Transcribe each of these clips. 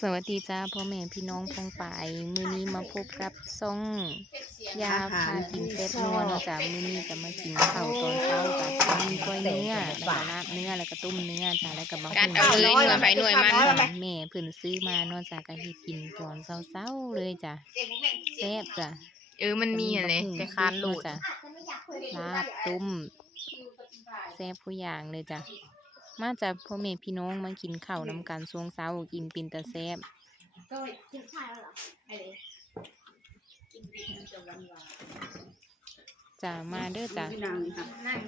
สวัสดีจ้าพ่อแม่พี่น้องพองปายมือนี้มาพบกับซ่องยาพากินเซฟนัวเนาะจ้ามือนี้จะมากินข้าวตอนเช้ากับมีกล้วยเนื้อแล้วก็ลาบเนื้อแล้วก็ต้มเนื้อจ้าแล้วก็บางกัคดนเอาเลยหน่วยไผหน่วยมันจ้ะแม่เพิ่นซื้อมาเนาะจ้าก็เฮ็ดกินตอนเช้าๆเลยจ้ะแซ่บจ้ะเออมันมีอะไรบักหุ่งจะคานโหลดจ้ะลาบต้มแซ่บผู้อย่างเลยจ้ะ มาจากพ่อแม่พี่น้องมากินข้าวน้ำกันช่วงเช้ากินปินตาแซบก็กินข้าวแล้วเหรอไอ้เลยจ้ะมาเด้อจ้ะพี่งค่ะนั่ง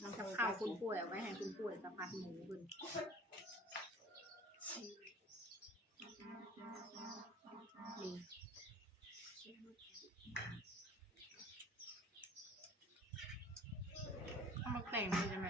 ทำกับข้าวคุณป่วยไว้ให้คุณป่วยสัมผัสหมูบุญเอา มาแต่งเลยใช่ไหม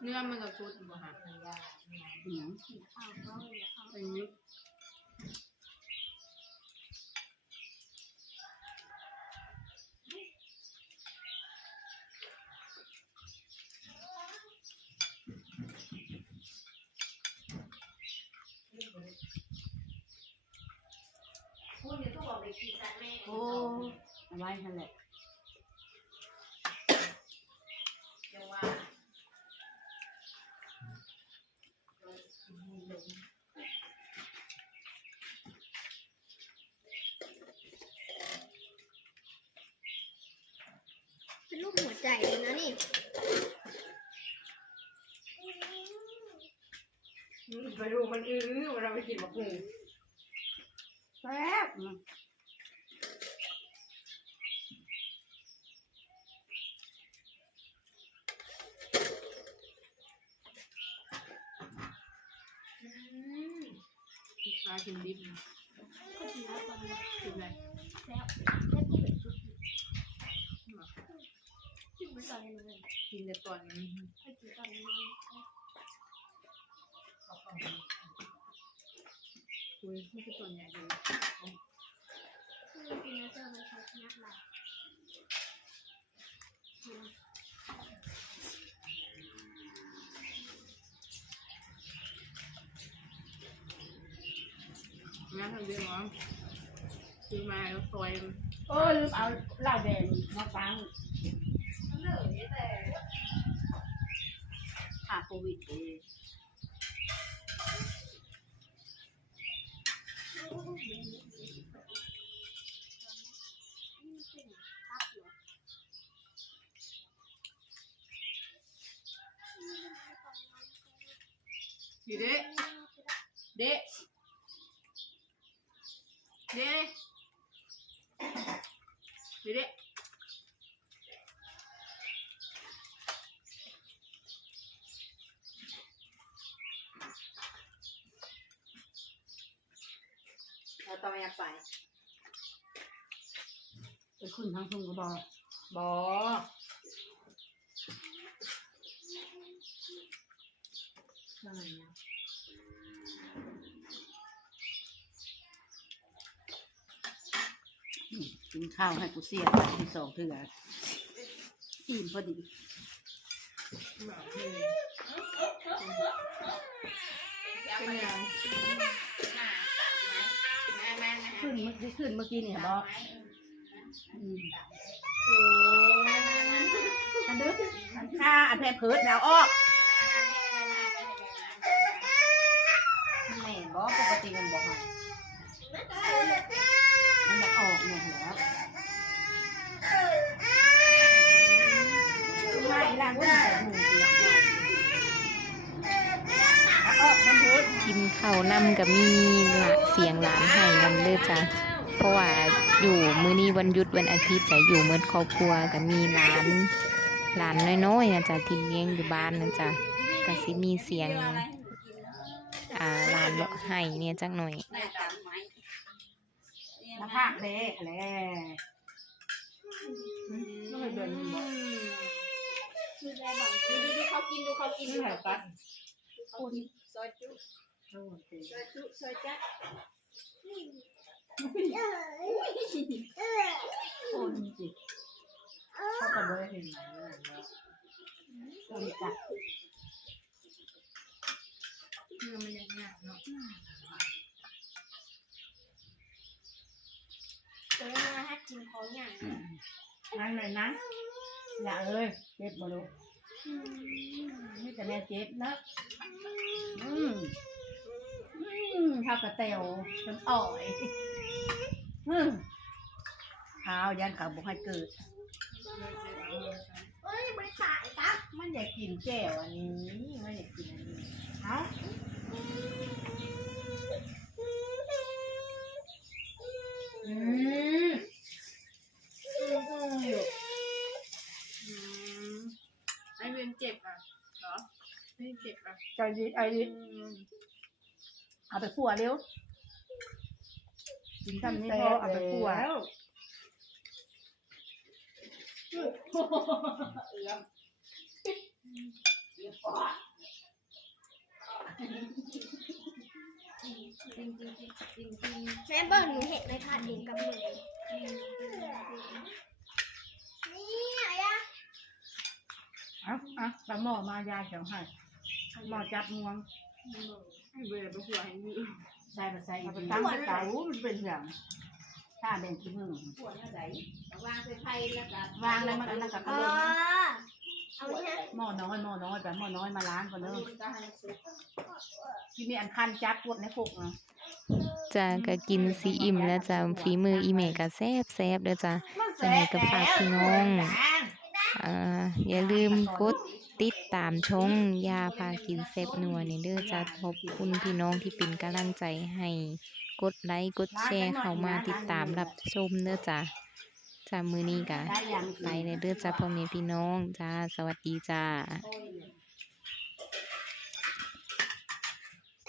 เนื้อมันกับชุดบ่ฮะเหนียว ข้าวก็เลยข้าว อันนี้ โอ้เอาไว้นั่นแหละเป็นรูปหัวใจเลยนะนี่ไปดูมันอื้อเราไปกินมะพุงแซ่บ ลากินดิบนะก็กินแล้วตอนนี้กินอะไรแล้วแล้วก็เป็นชุดกินไปตอนนี้เลยกินแต่ตอนนี้ไปกินตอนนี้คุยไม่ใช่ตอนใหญ่เลยกินแล้วเจอมันใช้ชนะเรางั้ นทำเรื่องน้องซื้อมาแล้วซอยโอ้ลืมเอาเหล้าแดงมาฟังขาโควิดเองอยู่เด้เด้เด้ อยู่เด้เราต้องยังไปไปขึ้นทางทุ่งกระบอกบอนั่นไงนะอืม กินข้าวให้กูเสียไปที่สองเถื่ออิ่มพอดีเป็นยังขึ้นเมื่อกี้ขึ้นเมื่อกี้เนี่ยบอกอืมอันเด้ออันค่าอันแพรเพิร์ดแล้วออกแม่บอกปกติมันบอกให้ มันจะออกเนี่ยแล้วไม่ล่างว่าหมูเปียกเนี่ยเอาออกมันเพิร์ดกินข้าวนำกับมีละเสียงหลานให้นำเด้อจ้ะเพราะว่าอยู่มื้อนี้วันหยุดวันอาทิตย์จะอยู่เมื่อครอบครัวกับมีหลานหลานน้อยๆนะจ๊ะที่เลี้ยงอยู่บ้านนะจ๊ะก็สิมีเสียงอ่าหลานเลาะให้เนี่ยจักหน่อย มาภาคเลยอะไรไม่เคยเดินบอกคือได้บังดูดูดูเขากินดูเขากินนี่ดูแหละเขากัดกินซอยจุซอยจุซอยจัดคนจิเขาก็บ่ได้เห็นไหนเลยคนจักเนื้อมันยังหนักเนาะ เออมาให้กินของอย่างนั่นเลยนะอย่าเอ้ยเจ็บบ่ลูกนี่แต่แม่เจ็บนะอืมอืมข้าวกระเตียวจนอ่อยอืมเท้ายันเขาบอกให้เกิดเอ้ยไม่ขายครับมันอยากกินแก้วอันนี้มันอยากกินอันนี้เอ้าอืมอืมอืมอยู่ อืมไอเวียนเจ็บอะเหรอ ไม่เจ็บอะใจดีไอ้ดีเอาไปคั่วเร็วกินทำนี้พอเอาไปคั่วจริงจริงจริงจริงจริงแม่เบิ้งหนูเห็นเลยค่ะเด็กกับหนูนี่อะไรอะเอาเอาปลาหม้อมายายเขียวให้ หม้อจับงวงไอเวียนไปหัวให้ยืมใส่มาใส่เอาไปตั้งเตามันเป็นอย่างถ้าแดงขี้มือหัวเนี่ยไหนวางใส่ไผ่แล้วก็วางแล้วมันก็นั่งกับกอ๋ระอเล่นเอาเนี่ยหม้อน้อยหม้อน้อยแบบหม้อน้อยมาล้างก่อนเด้อมันก็ให้สุกที่มีอันคันจับปวดในคุกนะจ้าก็กินซีอิ่มแล้วจ้าฝีมืออีเมก็แซ่บแซ่บเด้อจ้าจะให้กับฝากพี่น้องอ่าอย่าลืมกด ติดตามชงยาพากินเซฟนัวนี่เด้อจะขอบคุณพี่น้องที่เป็นกำลังใจให้กดไลค์กดแชร์เข้ามาติดตามรับชมเด้อจ้าจ้ามือนี้กะไปเลยเด้อจ้าพ่อแม่พี่น้องจ้าสวัสดีจ้า